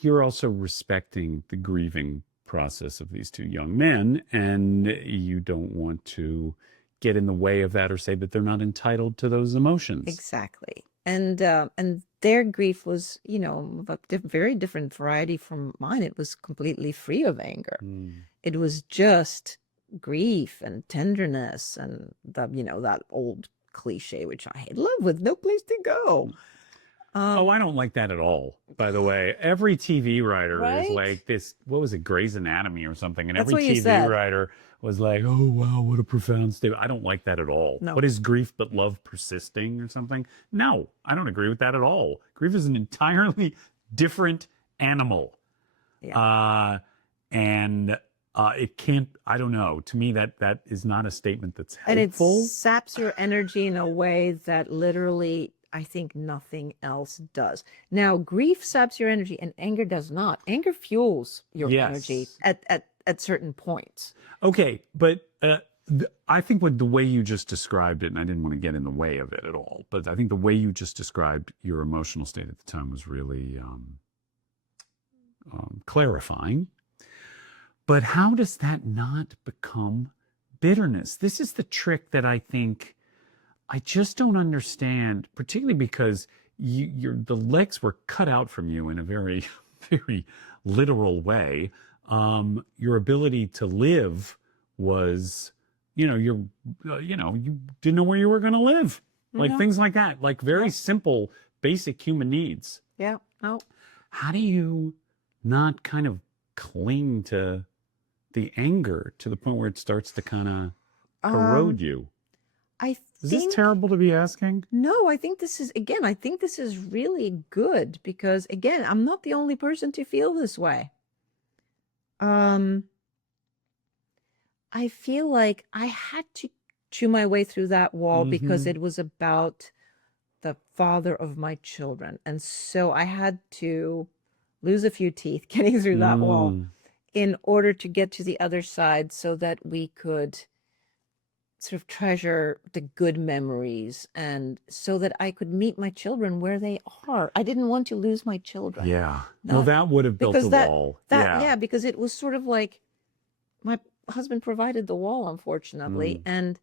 you're also respecting the grieving process of these two young men, and you don't want to get in the way of that or say that they're not entitled to those emotions. Exactly. And their grief was, of a very different variety from mine. It was completely free of anger. It was just grief and tenderness and that old cliche, which I hate, love with no place to go. I don't like that at all, by the way. Every TV writer is like this, what was it, Grey's Anatomy or something? And That's every what you TV said. writer was like, oh, wow, what a profound statement. I don't like that at all. No. What is grief but love persisting or something? No, I don't agree with that at all. Grief is an entirely different animal. Yeah. It can't, I don't know. To me, that is not a statement that's helpful. And it saps your energy in a way that literally, I think, nothing else does. Now, grief saps your energy and anger does not. Anger fuels your energy at certain points. Okay, but I think the way you just described it, and I didn't want to get in the way of it at all, but I think the way you just described your emotional state at the time was really clarifying. But how does that not become bitterness? This is the trick that I think I just don't understand, particularly because the legs were cut out from you in a very very literal way, your ability to live was, you didn't know where you were going to live. Like No. things like that, like very Yeah. simple, basic human needs. Yeah. No. How do you not kind of cling to the anger to the point where it starts to kind of Um, corrode you? I Is this think terrible to be asking? no, I think this is again, I think this is really good because again, I'm not the only person to feel this way. Um, I feel like I had to chew my way through that wall because Mm-hmm. it was about the father of my children. And so I had to lose a few teeth getting through that wall Mm. in order to get to the other side so that we could sort of treasure the good memories and so that I could meet my children where they are. I didn't want to lose my children. Yeah. Well, Not that would have built the because wall. Yeah. yeah, because it was sort of like my husband provided the wall, unfortunately, Mm.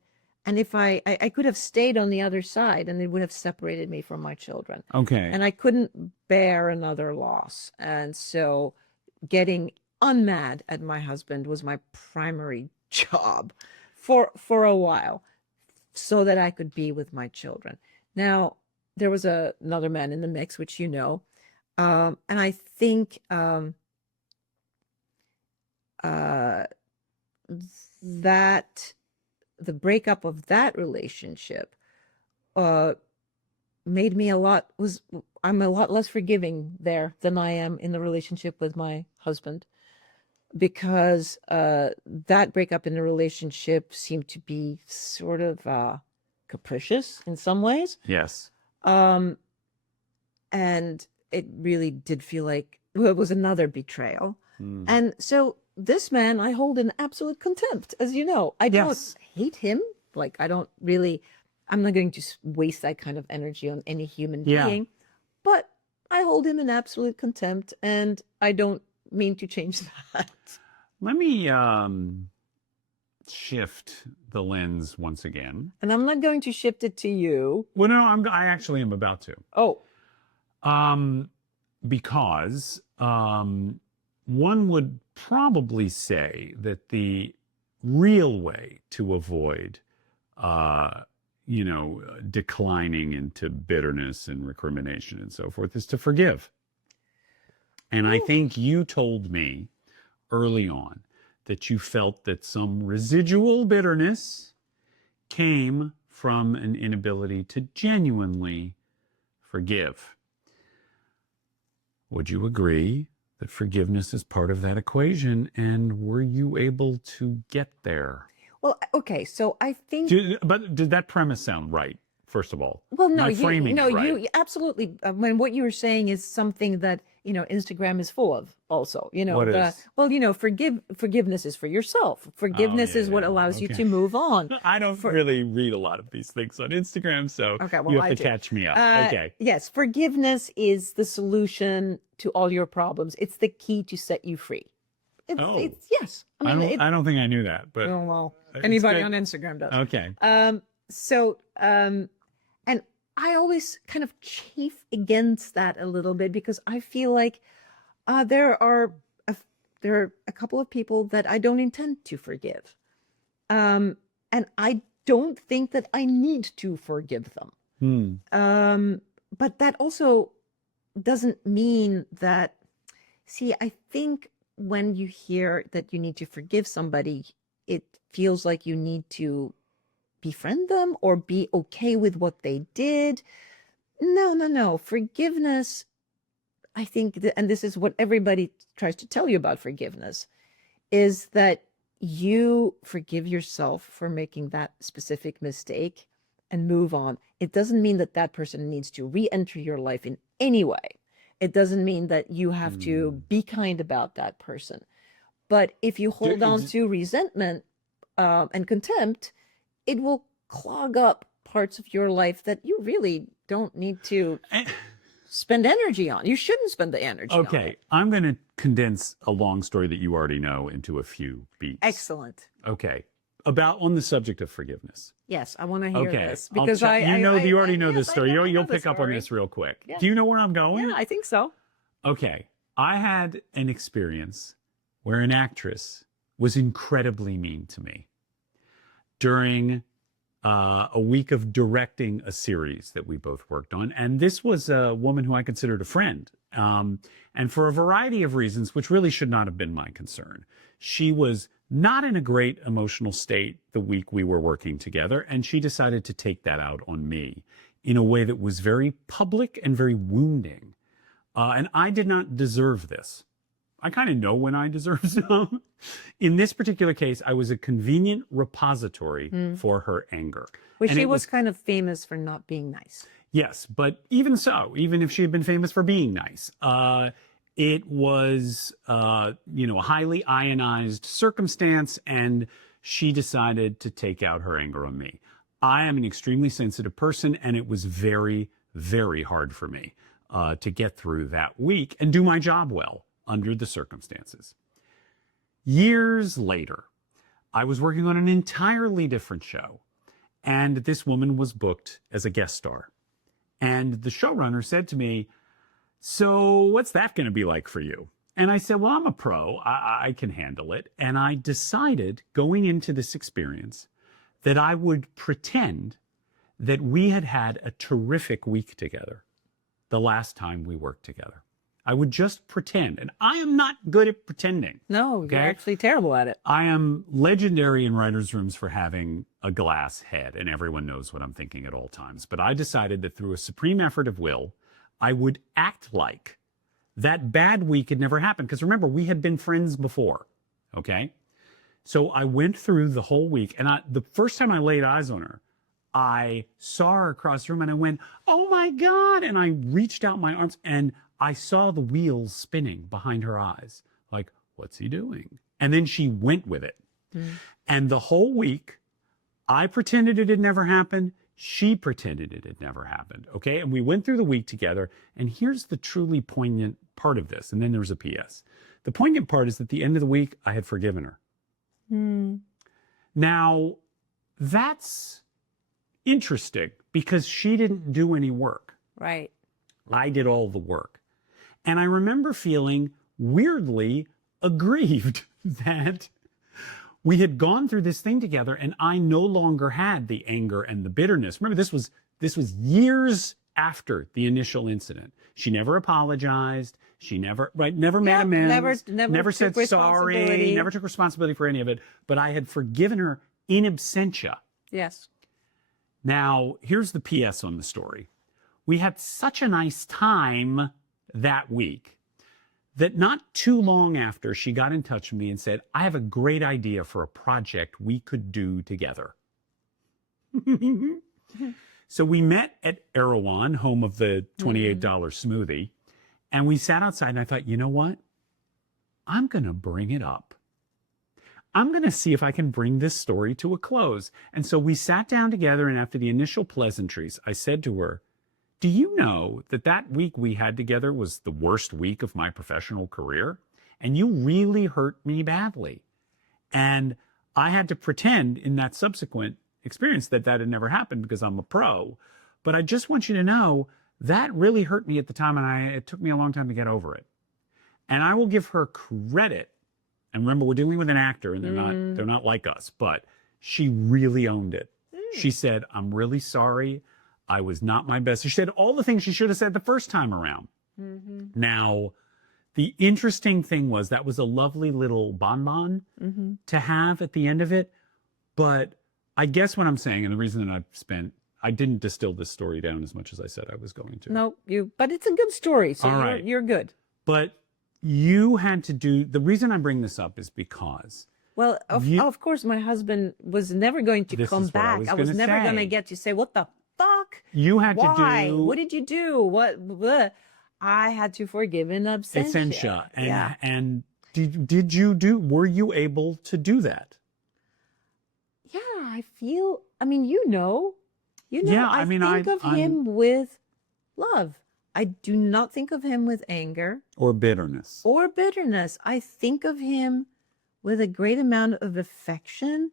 and if I could have stayed on the other side and it would have separated me from my children. Okay. And I couldn't bear another loss. And so getting unmad at my husband was my primary job for a while so that I could be with my children. Now, there was another man in the mix, which you know, and I think uh, that the breakup of that relationship uh, made me I'm a lot less forgiving there than I am in the relationship with my husband because that breakup in the relationship seemed to be sort of capricious in some ways. Yes. Um, and it really did feel like well, it was another betrayal. Mm. And so this man I hold in absolute contempt, as you know. I don't Yes. hate him. Like I don't really, I'm not going to waste that kind of energy on any human Yeah. being, but I hold him in absolute contempt and I don't mean to change that. Let me shift the lens once again. And I'm not going to shift it to you. Well, no, I actually am about to. Oh, Because one would probably say that the real way to avoid, declining into bitterness and recrimination and so forth is to forgive. And I think you told me early on that you felt that some residual bitterness came from an inability to genuinely forgive. Would you agree that forgiveness is part of that equation? And were you able to get there? well, okay. So I think But did that premise sound right, first of all? well, no, Am I framing it right? you absolutely. I mean, what you were saying is something that Instagram is full of. Also, What is? well, forgiveness is for yourself. Forgiveness yeah, is what yeah. allows you Okay. to move on. I don't really read a lot of these things on Instagram, so Okay, well, you have I to do. catch me up. Okay. Yes, forgiveness is the solution to all your problems. It's the key to set you free. Oh. It's yes. I mean, I don't think I knew that, but oh, well, it's anybody good. on Instagram does. Okay. And I always kind of chafe against that a little bit because I feel like there are a couple of people that I don't intend to forgive, and I don't think that I need to forgive them. But that also doesn't mean that. See, I think when you hear that you need to forgive somebody, it feels like you need to befriend them or be okay with what they did. No. Forgiveness, I think, and this is what everybody tries to tell you about forgiveness, is that you forgive yourself for making that specific mistake and move on. It doesn't mean that that person needs to re-enter your life in any way. It doesn't mean that you have to be kind about that person. But if you hold on to resentment and contempt, it will clog up parts of your life that you really don't need to spend energy on. You shouldn't spend the energy on Okay, it. I'm going to condense a long story that you already know into a few beats. Excellent. Okay, on the subject of forgiveness. Yes, I want to hear Okay, this because you already know yes, this story. I know You'll the pick up on story. this real quick. Yeah. Do you know where I'm going? Yeah, I think so. Okay, I had an experience where an actress was incredibly mean to me during a week of directing a series that we both worked on. And this was a woman who I considered a friend. And for a variety of reasons, which really should not have been my concern, she was not in a great emotional state the week we were working together. And she decided to take that out on me in a way that was very public and very wounding. And I did not deserve this. I kind of know when I deserve some. In this particular case, I was a convenient repository for her anger. Well, And she it was kind of famous for not being nice. Yes, but even so, even if she had been famous for being nice, it was, a highly ionized circumstance, and she decided to take out her anger on me. I am an extremely sensitive person, and it was very, very hard for me to get through that week and do my job well under the circumstances. Years later, I was working on an entirely different show, and this woman was booked as a guest star. And the showrunner said to me, "So what's that going to be like for you?" And I said, "Well, I'm a pro. I can handle it." And I decided going into this experience that I would pretend that we had had a terrific week together the last time we worked together. I would just pretend. And I am not good at pretending. No, Okay? you're actually terrible at it. I am legendary in writers' rooms for having a glass head, and everyone knows what I'm thinking at all times. But I decided that through a supreme effort of will, I would act like that bad week had never happened. Because remember, we had been friends before. Okay? So I went through the whole week, and the first time I laid eyes on her, I saw her across the room and I went, "Oh my God." And I reached out my arms and I saw the wheels spinning behind her eyes. Like, what's he doing? And then she went with it. And the whole week, I pretended it had never happened. She pretended it had never happened. Okay. And we went through the week together. And here's the truly poignant part of this. And then there's a PS. The poignant part is at the end of the week, I had forgiven her. Now, that's interesting because she didn't do any work. Right. I did all the work. And I remember feeling weirdly aggrieved that we had gone through this thing together and I no longer had the anger and the bitterness. Remember, this was years after the initial incident. She never apologized. She never made amends, never said sorry, never took responsibility for any of it. But I had forgiven her in absentia. Yes. Now, here's the PS on the story. We had such a nice time that week that not too long after, she got in touch with me and said, "I have a great idea for a project we could do together." So we met at Erewhon, home of the $28 smoothie, and we sat outside and I thought, you know what? I'm going to bring it up. I'm going to see if I can bring this story to a close. And so we sat down together, and after the initial pleasantries, I said to her, "Do you know that week we had together was the worst week of my professional career? And you really hurt me badly." And I had to pretend in that subsequent experience that had never happened because I'm a pro. But I just want you to know that really hurt me at the time, and it took me a long time to get over it. And I will give her credit. And remember, we're dealing with an actor, and they're not like us, but she really owned it. She said, "I'm really sorry. I was not my best." She said all the things she should have said the first time around. Now, the interesting thing was that was a lovely little bonbon to have at the end of it. But I guess what I'm saying, and the reason that I didn't distill this story down as much as I said I was going to. No, but it's a good story, so All right. you're good. But you had to do, the reason I bring this up is because Well, of course, my husband was never going to This come is what I back. was I was gonna never going to say. get to say, "What the fuck? you had Why? to do What did you do? What? Bleh." I had to forgive in absentia. Essentia. And, Yeah. and were you able to do that? Yeah, I feel, you know, Yeah, I think of him with love. I do not think of him with anger Or bitterness? or bitterness. I think of him with a great amount of affection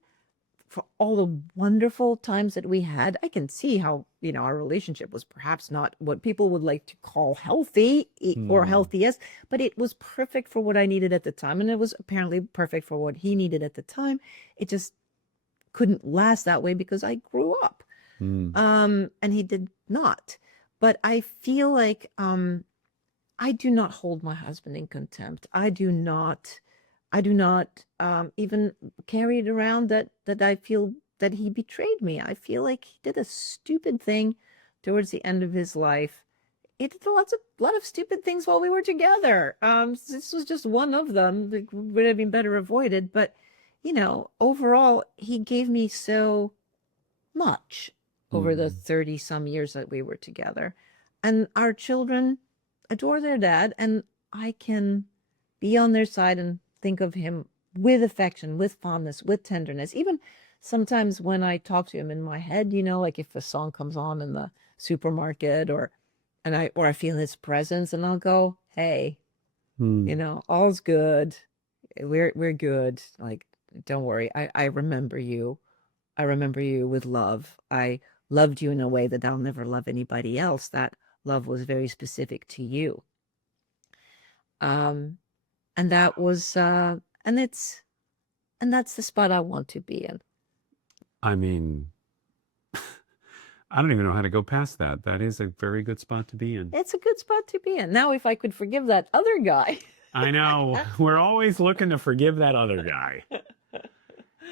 for all the wonderful times that we had. I can see how, our relationship was perhaps not what people would like to call healthy or Hmm. healthiest, but it was perfect for what I needed at the time. And it was apparently perfect for what he needed at the time. It just couldn't last that way because I grew up. Hmm. And he did not. But I feel like I do not hold my husband in contempt. I do not even carry it around that I feel that he betrayed me. I feel like he did a stupid thing towards the end of his life. He did a lot of stupid things while we were together. This was just one of them that would have been better avoided. But overall, he gave me so much over the Hmm. 30 some years that we were together. And our children adore their dad, and I can be on their side and think of him with affection, with fondness, with tenderness. Even sometimes when I talk to him in my head, like if a song comes on in the supermarket or I feel his presence and I'll go, "Hey, Hmm. all's good. We're good. Like, don't worry. I remember you. I remember you with love. I loved you in a way that I'll never love anybody else. That love was very specific to you." Um, and that was, and that's the spot I want to be in. I mean, I don't even know how to go past that. That is a very good spot to be in. It's a good spot to be in. Now, if I could forgive that other guy. I know. We're always looking to forgive that other guy.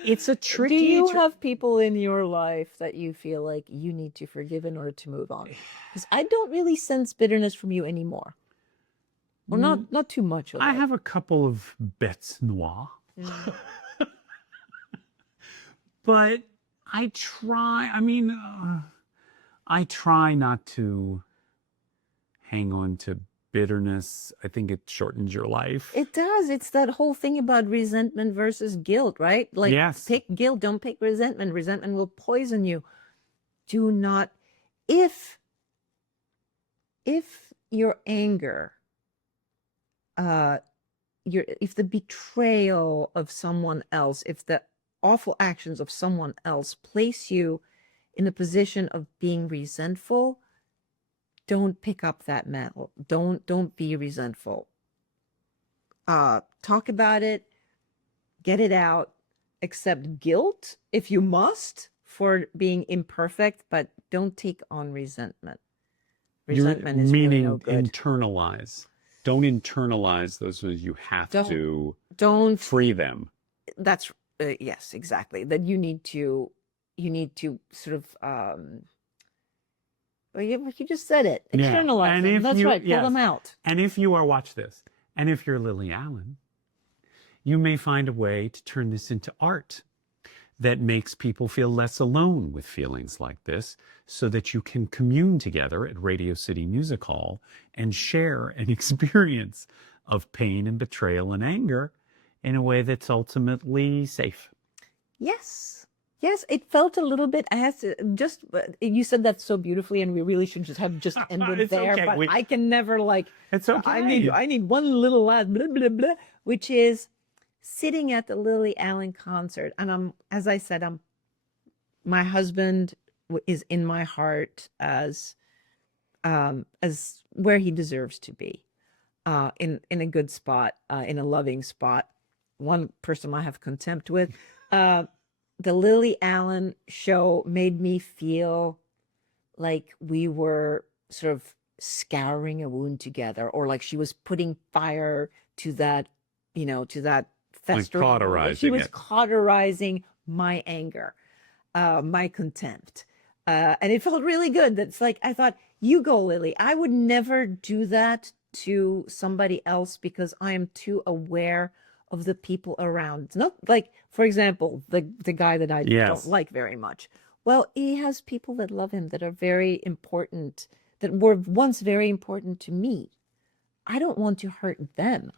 It's a Do tricky. you have people in your life that you feel like you need to forgive in order to move on? Because I don't really sense bitterness from you anymore, or not too much of I it. have a couple of bêtes noires, Mm. but I try. I mean, I try not to hang on to bitterness. I think it shortens your life. It does. It's that whole thing about resentment versus guilt, right? Like, Yes. pick guilt, don't pick resentment. Resentment will poison you. Do not, if your anger, uh, if the betrayal of someone else, if the awful actions of someone else place you in a position of being resentful, don't pick up that mantle. Don't be resentful. Talk about it, get it out, accept guilt if you must for being imperfect, but don't take on resentment. You're Resentment is really no meaning good. internalize. Don't internalize those. You have Don't to don't free them. that's yes, exactly. That you need to sort of well, you just said it. Yeah. Externalize And them. if That's you, right. Pull them yes. out. And if you are, watch this. And if you're Lily Allen, you may find a way to turn this into art that makes people feel less alone with feelings like this so that you can commune together at Radio City Music Hall and share an experience of pain and betrayal and anger in a way that's ultimately safe. Yes. Yes, it felt a little bit. I have to just. You said that so beautifully, and we really should just ended It's there. okay. But I can never like. It's I need okay. I need one little last blah blah blah, which is sitting at the Lily Allen concert, and as I said, my husband is in my heart as where he deserves to be, in a good spot, in a loving spot. One person I have contempt with. Uh, the Lily Allen show made me feel like we were sort of scouring a wound together, or like she was putting fire to that Like festering wound. She cauterizing was it. cauterizing my anger, my contempt. And it felt really good. That's like, I thought, you go, Lily. I would never do that to somebody else because I am too aware of the people around. It's not like, for example, the guy that I don't Yes. like very much. Well, he has people that love him that are very important, that were once very important to me. I don't want to hurt them.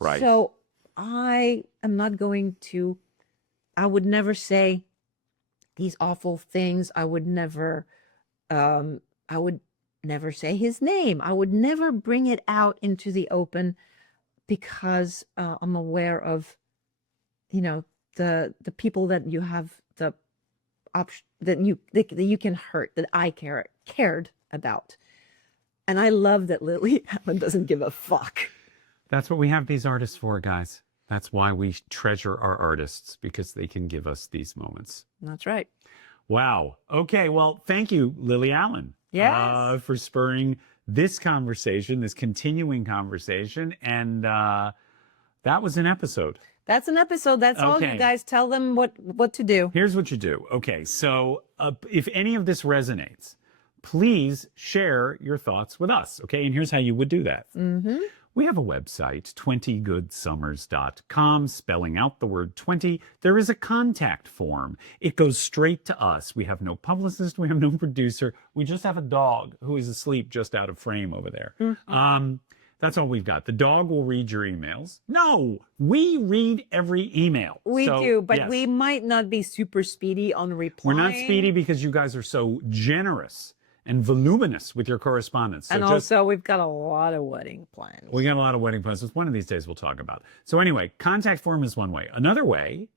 Right. So I am not going to, I would never say these awful things. Um, I would never say his name. I would never bring it out into the open because I'm aware of, the people that you have the that you can hurt, that I cared about. And I love that Lily Allen doesn't give a fuck. That's what we have these artists for, guys. That's why we treasure our artists, because they can give us these moments. That's right. Wow. Okay. Well, thank you, Lily Allen, Yes. for spurring this conversation, this continuing conversation. And that was an episode. That's an episode. That's all, Okay. you guys. Tell them what to do. Here's what you do. Okay. So if any of this resonates, please share your thoughts with us. Okay. And here's how you would do that. Mm-hmm. We have a website, 20goodsummers.com, spelling out the word 20. There is a contact form. It goes straight to us. We have no publicist. We have no producer. We just have a dog who is asleep just out of frame over there. Mm-hmm. That's all we've got. The dog will read your emails. No, we read every email. We do, but yes. we might not be super speedy on replying. We're not speedy because you guys are so generous and voluminous with your correspondence. So and also, we've got a lot of wedding plans. We got a lot of wedding plans. One of these days we'll talk about. So anyway, contact form is one way. Another way,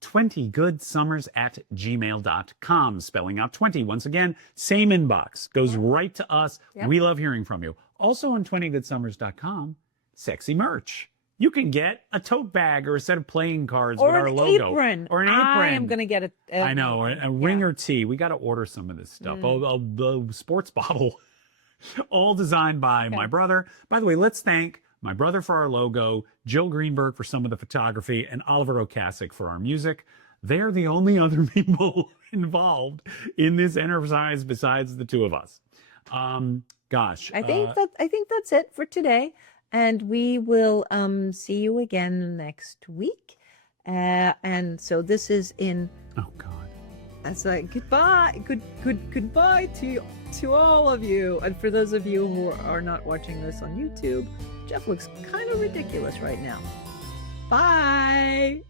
20goodsummers@gmail.com, spelling out 20. Once again, same inbox, goes right to us. Yep. We love hearing from you. Also on 20goodsummers.com, sexy merch. You can get a tote bag or a set of playing cards with our logo. Or an apron. I am going to get I know, a ring or tea. We got to order some of this stuff. The sports bottle, all designed by my brother. By the way, let's thank my brother for our logo, Jill Greenberg for some of the photography, and Oliver Okasik for our music. They're the only other people involved in this enterprise besides the two of us. Gosh. I think that's it for today. And we will see you again next week. And so this is in. Oh God. That's like goodbye, goodbye to all of you. And for those of you who are not watching this on YouTube, Jeff looks kind of ridiculous right now. Bye.